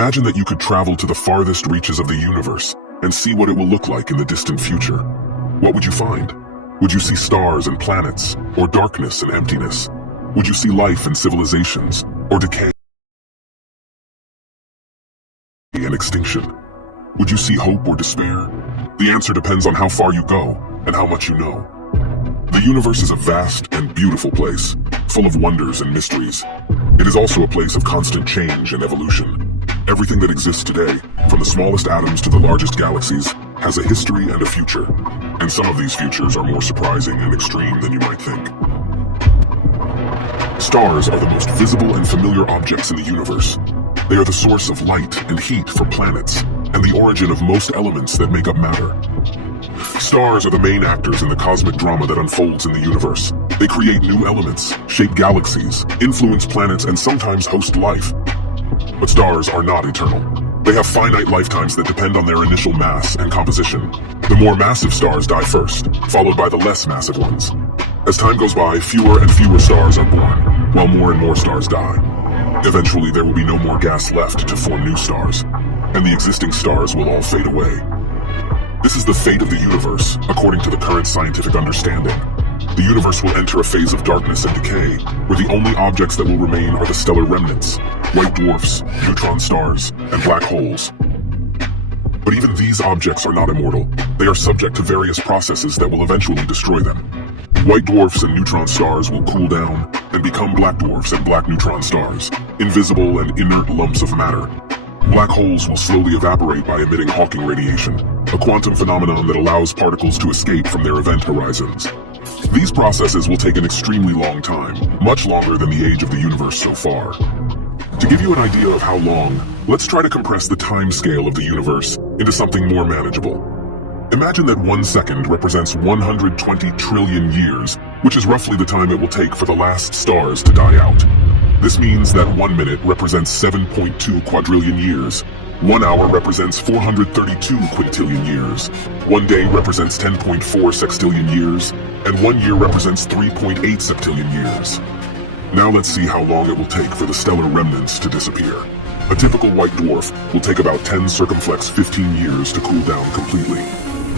Imagine that you could travel to the farthest reaches of the universe and see what it will look like in the distant future. What would you find? Would you see stars and planets, or darkness and emptiness? Would you see life and civilizations, or decay and extinction? Would you see hope or despair? The answer depends on how far you go and how much you know. The universe is a vast and beautiful place, full of wonders and mysteries. It is also a place of constant change and evolution. Everything that exists today, from the smallest atoms to the largest galaxies, has a history and a future. And some of these futures are more surprising and extreme than you might think. Stars are the most visible and familiar objects in the universe. They are the source of light and heat for planets, and the origin of most elements that make up matter. Stars are the main actors in the cosmic drama that unfolds in the universe. They create new elements, shape galaxies, influence planets, and sometimes host life. But stars are not eternal. They have finite lifetimes that depend on their initial mass and composition. The more massive stars die first, followed by the less massive ones. As time goes by, fewer and fewer stars are born, while more and more stars die. Eventually, there will be no more gas left to form new stars, and the existing stars will all fade away. This is the fate of the universe, according to the current scientific understanding. The universe will enter a phase of darkness and decay, where the only objects that will remain are the stellar remnants, white dwarfs, neutron stars, and black holes. But even these objects are not immortal. They are subject to various processes that will eventually destroy them. White dwarfs and neutron stars will cool down and become black dwarfs and black neutron stars, invisible and inert lumps of matter. Black holes will slowly evaporate by emitting Hawking radiation, a quantum phenomenon that allows particles to escape from their event horizons. These processes will take an extremely long time, much longer than the age of the universe so far. To give you an idea of how long, let's try to compress the time scale of the universe into something more manageable. Imagine that 1 second represents 120 trillion years, which is roughly the time it will take for the last stars to die out. This means that 1 minute represents 7.2 quadrillion years. 1 hour represents 432 quintillion years. 1 day represents 10.4 sextillion years, and 1 year represents 3.8 septillion years. Now let's see how long it will take for the stellar remnants to disappear. A typical white dwarf will take about 10 circumflex 15 years to cool down completely.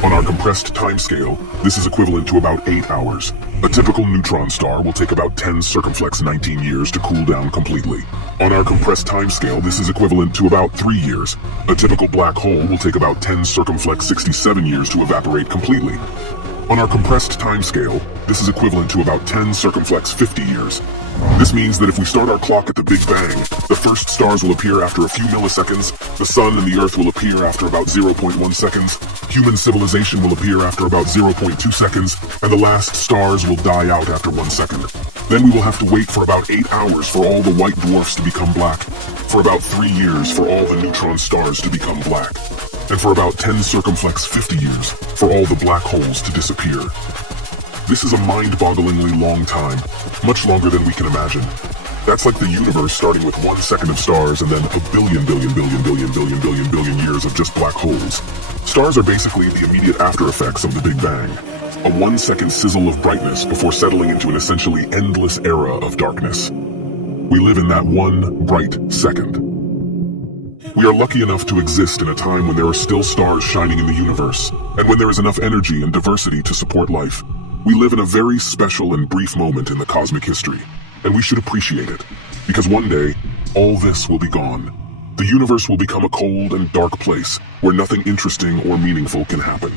On our compressed timescale, this is equivalent to about 8 hours. A typical neutron star will take about 10 circumflex 19 years to cool down completely. On our compressed timescale, this is equivalent to about 3 years. A typical black hole will take about 10 circumflex 67 years to evaporate completely. On our compressed timescale, this is equivalent to about 10 circumflex 50 years. This means that if we start our clock at the Big Bang, the first stars will appear after a few milliseconds, the Sun and the Earth will appear after about 0.1 seconds, human civilization will appear after about 0.2 seconds, and the last stars will die out after 1 second. Then we will have to wait for about 8 hours for all the white dwarfs to become black, for about 3 years for all the neutron stars to become black, and for about 10 circumflex 50 years for all the black holes to disappear. This is a mind-bogglingly long time, much longer than we can imagine. That's like the universe starting with 1 second of stars and then a billion years of just black holes. Stars are basically the immediate after effects of the Big Bang. A 1 second sizzle of brightness before settling into an essentially endless era of darkness. We live in that one bright second. We are lucky enough to exist in a time when there are still stars shining in the universe, and when there is enough energy and diversity to support life. We live in a very special and brief moment in the cosmic history, and we should appreciate it, because one day, all this will be gone. The universe will become a cold and dark place, where nothing interesting or meaningful can happen.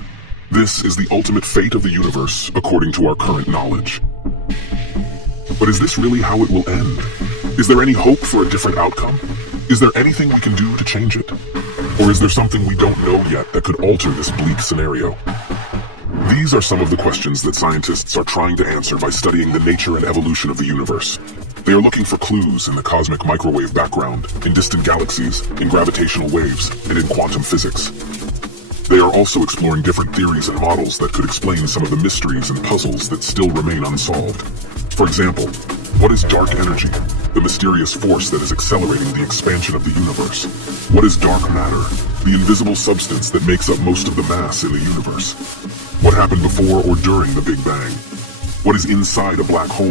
This is the ultimate fate of the universe, according to our current knowledge. But is this really how it will end? Is there any hope for a different outcome? Is there anything we can do to change it? Or is there something we don't know yet that could alter this bleak scenario? These are some of the questions that scientists are trying to answer by studying the nature and evolution of the universe. They are looking for clues in the cosmic microwave background, in distant galaxies, in gravitational waves, and in quantum physics. They are also exploring different theories and models that could explain some of the mysteries and puzzles that still remain unsolved. For example, what is dark energy, the mysterious force that is accelerating the expansion of the universe? What is dark matter, the invisible substance that makes up most of the mass in the universe? What happened before or during the Big Bang? What is inside a black hole?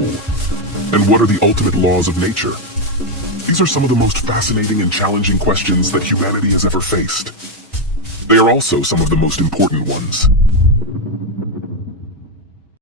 And what are the ultimate laws of nature? These are some of the most fascinating and challenging questions that humanity has ever faced. They are also some of the most important ones.